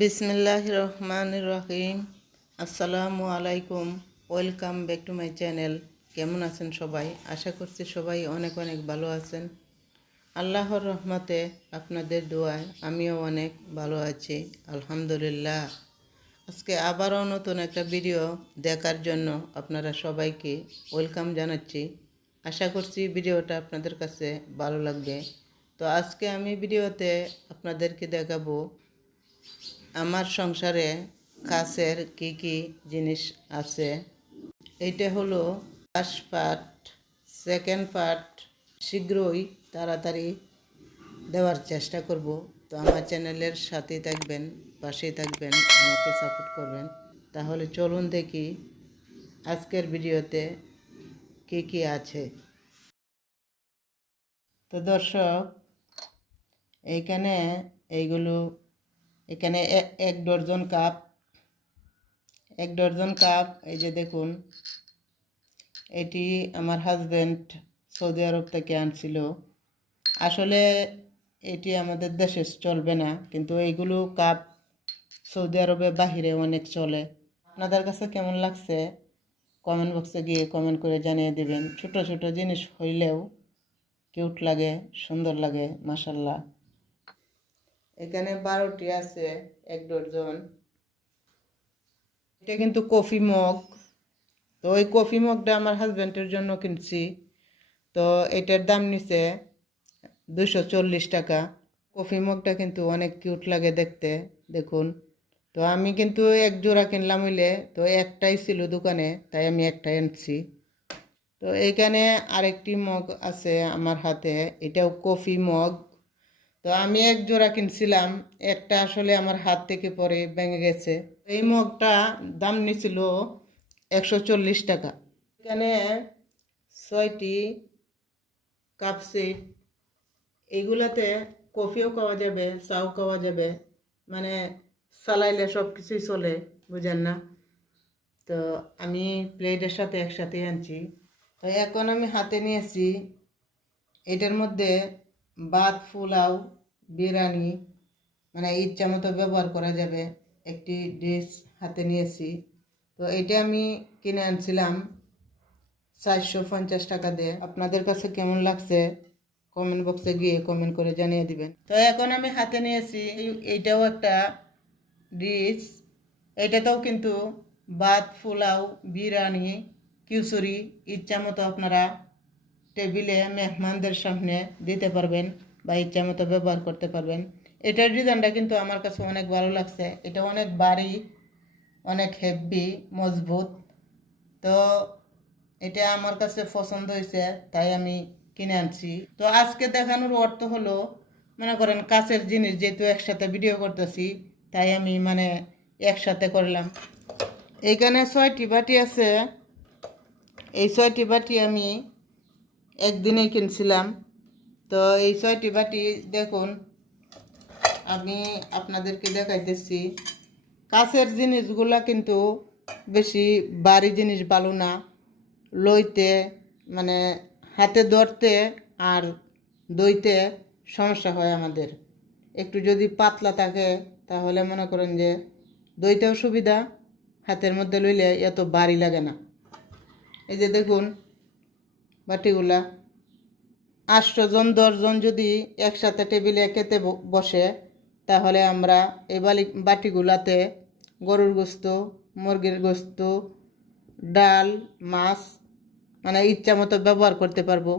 বিসমিল্লাহির রহমানির রহিম। আসসালামু আলাইকুম। Welcome back to my channel. কেমন আছেন সবাই? আশা করছি সবাই অনেক অনেক ভালো আছেন। আল্লাহর রহমতে আপনাদের দোয়ায় আমিও অনেক ভালো আছি, আলহামদুলিল্লাহ। আজকে আবারও নতুন একটা ভিডিও দেখার জন্য আপনারা সবাইকে ওয়েলকাম জানাচ্ছি। আশা করছি ভিডিওটা আপনাদের কাছে ভালো লাগবে। তো আজকে আমি ভিডিওতে আপনাদেরকে দেখাবো আমার সংসারে কাছের কি কি জিনিস আছে। এইটা হলো ফার্স্ট পার্ট। সেকেন্ড পার্ট শীঘ্রই তাড়াতাড়ি দেওয়ার চেষ্টা করব। তো আমার চ্যানেলের সাথেই থাকবেন, পাশেই থাকবেন, আমাকে সাপোর্ট করবেন। তাহলে চলুন দেখি আজকের ভিডিওতে কি কি আছে। তো দর্শক, এখানে এক ডজন কাপ, এই যে দেখুন, এটি আমার হাজব্যান্ড সৌদি আরব থেকে আনছিল। আসলে এটি আমাদের দেশে চলবে না, কিন্তু এইগুলো কাপ সৌদি আরবে বাহিরে অনেক চলে। আপনাদের কাছে কেমন লাগছে কমেন্ট বক্সে গিয়ে কমেন্ট করে জানিয়ে দেবেন। ছোট ছোট জিনিস হইলেও কিউট লাগে, সুন্দর লাগে, মাশাল্লাহ। এখানে 12টি আছে, এক ডজন। এটা কিন্তু কফি মগ। তো ওই কফি মগটা আমার হাজব্যান্ডের জন্য কিনছি। তো এটার দাম নিছে 240 টাকা। কফি মগটা কিন্তু অনেক কিউট লাগে দেখতে, দেখুন। তো আমি কিন্তু এক জোড়া কিনলাম হইলে, তো একটাই ছিল দোকানে, তাই আমি একটাই আনছি। তো এইখানে আরেকটি মগ আছে আমার হাতে, এটাও কফি মগ। তো আমি এক জোড়া কিনছিলাম, একটা আসলে আমার হাত থেকে পরে ভেঙে গেছে। এই মগটা দাম নিছিল 140 টাকা। এখানে 6টি কাপ সেট। এইগুলাতে কফিও খাওয়া যাবে, চাও খাওয়া যাবে, মানে চালাইলে সব কিছুই চলে, বুঝেন না। তো আমি প্লেটের সাথে একসাথে আনছি। তো এখন আমি হাতে নিয়েছি, এটার মধ্যে ভাত, পোলাও, বিরিয়ানি, মানে ইচ্ছা মতো ব্যবহার করা যাবে একটি ডিশ হাতে নিয়েছি। তো এটা আমি কিনে আনছিলাম 450 টাকা দিয়ে। আপনাদের কাছে কেমন লাগছে কমেন্ট বক্সে গিয়ে কমেন্ট করে জানিয়ে দিবেন। তো এখন আমি হাতে নিয়েছি এইটাও একটা ডিশ। এটাতেও কিন্তু ভাত, পোলাও, বিরিয়ানি, খিচুড়ি ইচ্ছা মতো আপনারা টেবিলে মেহমানদের সামনে দিতে পারবেন বা ইচ্ছা মতো ব্যবহার করতে পারবেন। এটার ডিজাইনটা কিন্তু আমার কাছে অনেক ভালো লাগছে। এটা অনেক ভারী, অনেক হেভি, মজবুত। তো এটা আমার কাছে পছন্দ হয়েছে, তাই আমি কিনে আনছি। তো আজকে দেখানোর অর্থ হলো, মনে করেন কাছের জিনিস যেহেতু একসাথে ভিডিও করতেছি, তাই আমি মানে একসাথে করলাম। এইখানে 6টি বাটি আছে। এই 6টি বাটি আমি একদিনেই কিনছিলাম। তো এই 6টি বাটি দেখুন, আমি আপনাদেরকে দেখাইতেছি। কাছের জিনিসগুলা কিন্তু বেশি ভারী জিনিস ভালো না, লইতে মানে হাতে ধরতে আর দইতে সমস্যা হয় আমাদের। একটু যদি পাতলা থাকে তাহলে মনে করেন যে দইতেও সুবিধা, হাতের মধ্যে লইলে এত ভারী লাগে না। এই যে দেখুন বাটিগুলা, 8 জন 10 জন যদি একসাথে টেবিলে খেতে বসে, তাহলে আমরা এই বাটিগুলাতে গরুর গোস্ত, মুরগির গোস্ত, ডাল, মাছ, মানে ইচ্ছা মতো ব্যবহার করতে পারবো।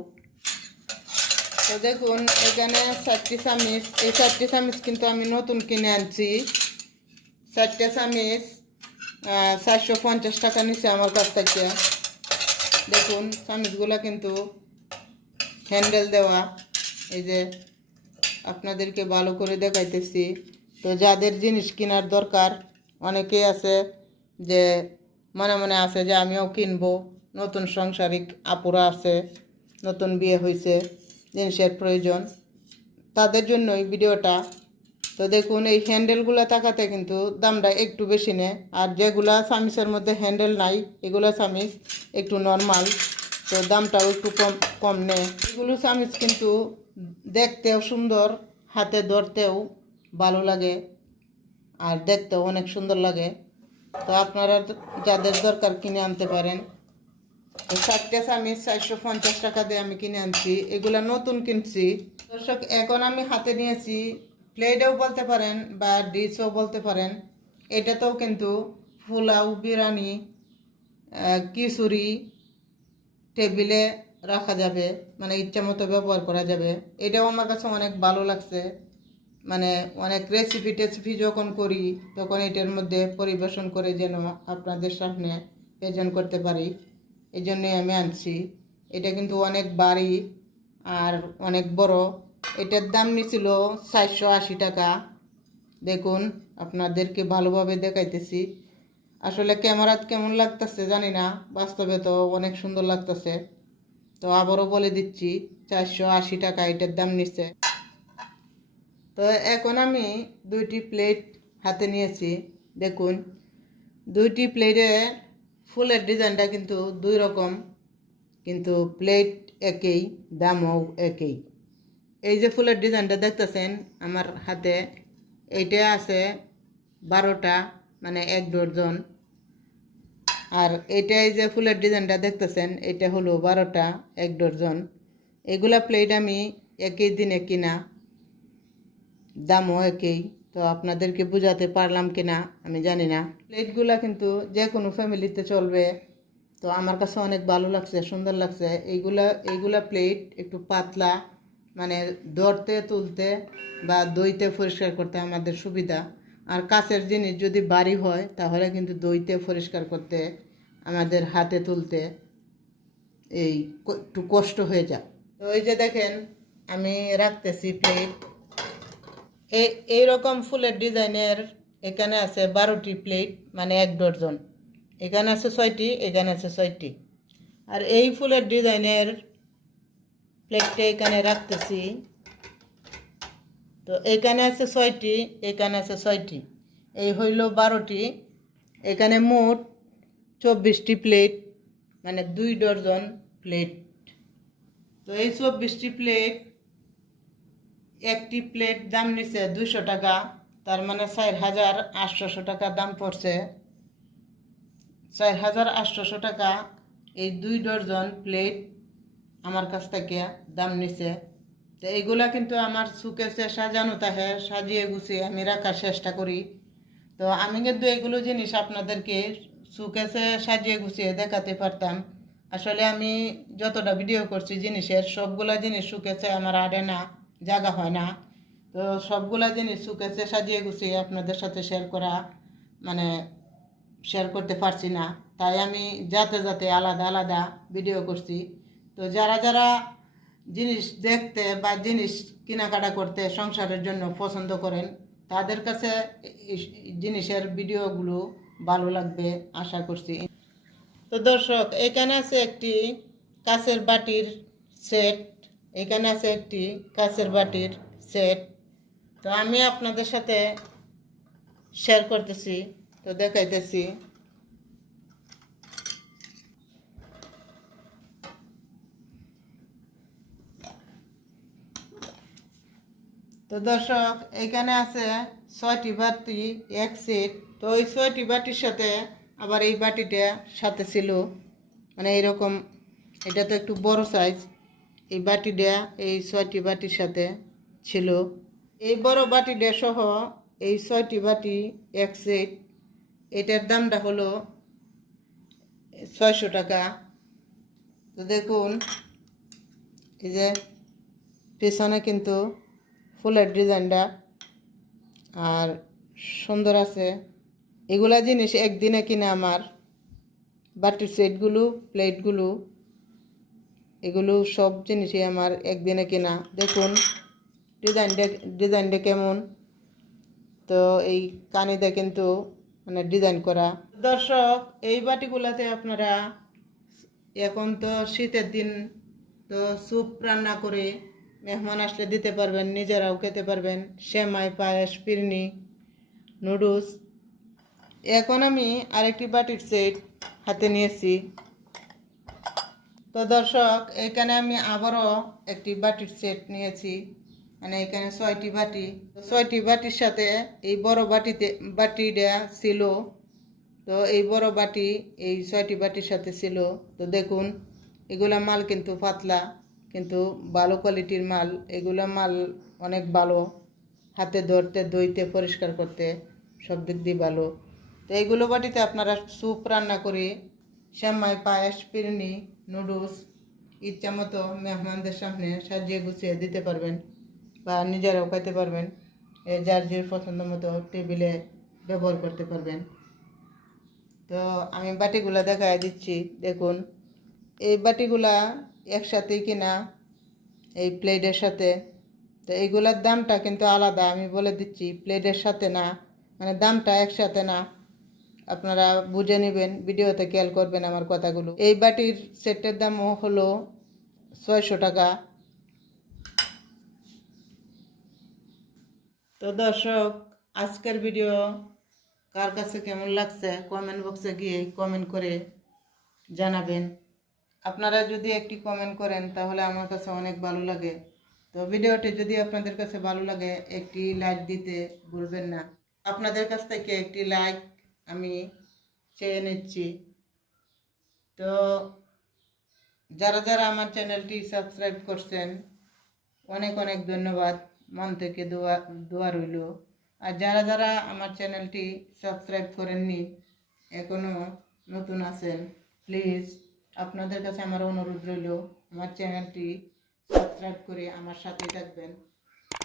তো দেখুন এখানে 4টি চামিচ। এই 4টি চামিচ কিন্তু আমি নতুন কিনে আনছি। 4টে চামিচ 450 টাকা নিচ্ছে আমার কাছ থেকে। দেখুন চামিচগুলা কিন্তু হ্যান্ডেল দেওয়া। এই যে আপনাদেরকে ভালো করে দেখাইতেছি। তো যাদের জিনিস কেনার দরকার, অনেকেই আছে যে মনে মনে আছে যে আমিও কিনবো, নতুন সংসারিক আপুরা আছে, নতুন বিয়ে হয়েছে, জিনিসের প্রয়োজন, তাদের জন্য এই ভিডিওটা। তো দেখুন এই হ্যান্ডেলগুলো তাকাতে কিন্তু দামটা একটু বেশি নেয়, আর যেগুলা চামিচের মধ্যে হ্যান্ডেল নাই এগুলো চামিচ একটু নর্মাল, তো দামটাও একটু কম কম নেয়। এগুলো চামিচ কিন্তু দেখতেও সুন্দর, হাতে ধরতেও ভালো লাগে, আর দেখতেও অনেক সুন্দর লাগে। তো আপনারা যাদের দরকার কিনে আনতে পারেন। তো 4টে চামিচ 450 টাকা দিয়ে আমি কিনে আনছি, এগুলা নতুন কিনছি। দর্শক এখন আমি হাতে নিয়েছি, প্লেটেও বলতে পারেন বা ডিশও বলতে পারেন। এটাতেও কিন্তু পোলাও, বিরিয়ানি, খিচুড়ি টেবিলে রাখা যাবে, মানে ইচ্ছা মতো ব্যবহার করা যাবে। এটাও আমার কাছে অনেক ভালো লাগছে। মানে অনেক রেসিপি যখন করি তখন এটার মধ্যে পরিবেশন করে যেন আপনাদের সামনে প্রেজেন্ট করতে পারি, এই জন্যই আমি আনছি। এটা কিন্তু অনেক ভারী আর অনেক বড়। এটার দাম নিছিল 480 টাকা। দেখুন, আপনাদেরকে ভালোভাবে দেখাইতেছি। আসলে ক্যামেরাত কেমন লাগতেছে জানি না, বাস্তবে তো অনেক সুন্দর লাগতেছে। তো আবারও বলে দিচ্ছি, 480 টাকা এটার দাম নিচ্ছে। তো এখন আমি 2টি প্লেট হাতে নিয়েছি। দেখুন, 2টি প্লেটে ফুলের ডিজাইনটা কিন্তু 2 রকম, কিন্তু প্লেট একই, দামও একই। এই যে ফুলের ডিজাইনটা দেখতেছেন আমার হাতে, এইটা আছে 12টা, মানে 1 ডজন। আর এটাই যে ফুলের ডিজাইনটা দেখতেছেন এটা হলো 12টা, 1 ডজন। এগুলা প্লেট আমি একই দিনে কিনা, দামও একই। তো আপনাদেরকে বোঝাতে পারলাম কিনা আমি জানি না। প্লেটগুলা কিন্তু যে কোনো ফ্যামিলিতে চলবে। তো আমার কাছে অনেক ভালো লাগছে, সুন্দর লাগছে। এইগুলা প্লেট একটু পাতলা, মানে ধরতে তুলতে বা দইতে পরিষ্কার করতে আমাদের সুবিধা। আর কাঁচের জিনিস যদি ভারী হয় তাহলে কিন্তু দইতে পরিষ্কার করতে, আমাদের হাতে তুলতে একটু কষ্ট হয়ে যায়। তো এই যে দেখেন আমি রাখতেছি প্লেট। এইরকম ফুলের ডিজাইনের এখানে আছে 12টি প্লেট, মানে 1 ডজন। এখানে আছে 6টি, এখানে আছে 6টি। আর এই ফুলের ডিজাইনের প্লেটটা এখানে রাখতেছি। তো এখানে আছে 6টি, এখানে আছে 6টি, এই হইল 12টি। এখানে মোট 24টি প্লেট, মানে 2 ডজন প্লেট। তো এই 24টি প্লেট, একটি প্লেট দাম নিছে 200 টাকা, তার মানে 4800 টাকা দাম পড়ছে। 4800 টাকা এই 2 ডজন প্লেট আমার কাছ থেকে দাম নিছে। তো এইগুলা কিন্তু আমার সুকেসে সাজানো থাকে, সাজিয়ে গুছিয়ে আমি রাখার চেষ্টা করি। তো আমি কিন্তু এগুলো জিনিস আপনাদেরকে সুকেসে সাজিয়ে গুছিয়ে দেখাতে পারতাম। আসলে আমি যতটা ভিডিও করছি জিনিসের, সবগুলা জিনিস সুকেসে আমার আড়ে না, জায়গা হয় না। তো সবগুলা জিনিস সুকেসে সাজিয়ে গুছিয়ে আপনাদের সাথে মানে শেয়ার করতে পারছি না। তাই আমি যাতে আলাদা আলাদা ভিডিও করছি। তো যারা যারা জিনিস দেখতে বা জিনিস কেনাকাটা করতে সংসারের জন্য পছন্দ করেন, তাদের কাছে জিনিসের ভিডিওগুলো ভালো লাগবে আশা করছি। তো দর্শক, এখানে আছে একটি কাঁচের বাটির সেট, এখানে আছে একটি কাঁচের বাটির সেট। তো আমি আপনাদের সাথে শেয়ার করতেছি, তো দেখাইতেছি। তো দর্শক, এখানে আছে 6টি বাটি, এক সেট। তো ওই 6টি বাটির সাথে আবার এই বাটিটা সাথে ছিল, মানে এইরকম। এটা তো একটু বড় সাইজ। এই বাটিটা এই 6টি বাটির সাথে ছিল। এই বড় বাটিটা সহ এই 6টি বাটি এক সেট, এটার দামটা হলো 600 টাকা। তো দেখুন, এই যে পেছনে কিন্তু ফুলের ডিজাইনটা আর সুন্দর আছে। এগুলা জিনিস একদিনে কিনে আমার, বাটির সেটগুলো, প্লেটগুলো, এগুলো সব জিনিসই আমার একদিনে কেনা। দেখুন ডিজাইনটা কেমন। তো এই কানিতে কিন্তু মানে ডিজাইন করা। দর্শক, এই বাটিগুলাতে আপনারা, এখন তো শীতের দিন, তো স্যুপ রান্না করে মেহমান আসলে দিতে পারবেন, নিজেরাও খেতে পারবেন। সেমাই, পায়েস, ফিরনি, নুডলস। এখন আমি আরেকটি বাটির সেট হাতে নিয়েছি। তো দর্শক, এখানে আমি আবারও একটি বাটির সেট নিয়েছি। মানে এখানে 6টি বাটি, তো 6টি বাটির সাথে এই বড় বাটিটা ছিল। তো এই বড় বাটি এই 6টি বাটির সাথে ছিল। তো দেখুন এগুলা মাল কিন্তু পাতলা, কিন্তু ভালো কোয়ালিটির মাল। এগুলা মাল অনেক ভালো, হাতে ধরতে, ধুইতে, পরিষ্কার করতে সব দিক দিয়ে ভালো। তো এইগুলো বাটিতে আপনারা স্যুপ রান্না করে, সেমাই, পায়েস, ফিরনি, নুডলস ইচ্ছা মতো মেহমানদের সামনে সাজিয়ে গুছিয়ে দিতে পারবেন বা নিজেরাও খাইতে পারবেন। যার যে পছন্দ মতো টেবিলে ব্যবহার করতে পারবেন। তো আমি বাটিগুলা দেখায় দিচ্ছি, দেখুন এই বাটিগুলা একসাথেই কিনা এই প্লেটের সাথে। তো এইগুলার দামটা কিন্তু আলাদা, আমি বলে দিচ্ছি, প্লেটের সাথে না, মানে দামটা একসাথে না। আপনারা বুঝে নেবেন, ভিডিওতে খেয়াল করবেন আমার কথাগুলো। এই বাটির সেটের দামও হলো 600 টাকা। তো দর্শক, আজকের ভিডিও কার কাছে কেমন লাগছে কমেন্ট বক্সে গিয়ে কমেন্ট করে জানাবেন। আপনারা যদি একটি কমেন্ট করেন তাহলে আমার কাছে অনেক ভালো লাগে। তো ভিডিওটি যদি আপনাদের কাছে ভালো লাগে একটি লাইক দিতে ভুলবেন না। আপনাদের কাছ থেকে একটি লাইক আমি চেয়ে নিচ্ছি। তো যারা যারা আমার চ্যানেলটি সাবস্ক্রাইব করছেন অনেক অনেক ধন্যবাদ, মন থেকে দোয়া রইল। আর যারা যারা আমার চ্যানেলটি সাবস্ক্রাইব করেননি, এখনও নতুন আছেন, প্লিজ আপনাদের কাছে আমার অনুরোধ রইল আমার চ্যানেলটি সাবস্ক্রাইব করে আমার সাথে থাকবেন।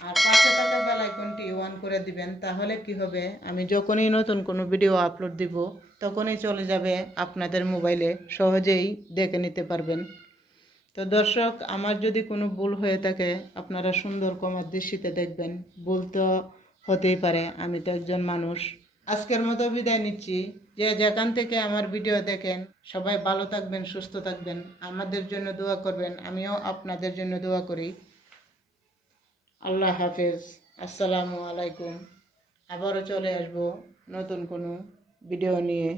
আর পাশে থাকা বেল আইকনটি অন করে দিবেন, তাহলে কি হবে, আমি যখনই নতুন কোনো ভিডিও আপলোড দিব তখনই চলে যাবে আপনাদের মোবাইলে, সহজেই দেখে নিতে পারবেন। তো দর্শক, আমার যদি কোনো ভুল হয়ে থাকে আপনারা সুন্দর কমার দৃষ্টিতে দেখবেন। ভুল তো হতেই পারে, আমি তো একজন মানুষ। আজকের মতো বিদায় নিচ্ছি। যে যেখান থেকে আমার ভিডিও দেখেন সবাই ভালো থাকবেন, সুস্থ থাকবেন, আমাদের জন্য দোয়া করবেন। আমিও আপনাদের জন্য দোয়া করি। আল্লাহ হাফেজ, আসসালামু আলাইকুম। আবারও চলে আসবো নতুন কোনো ভিডিও নিয়ে।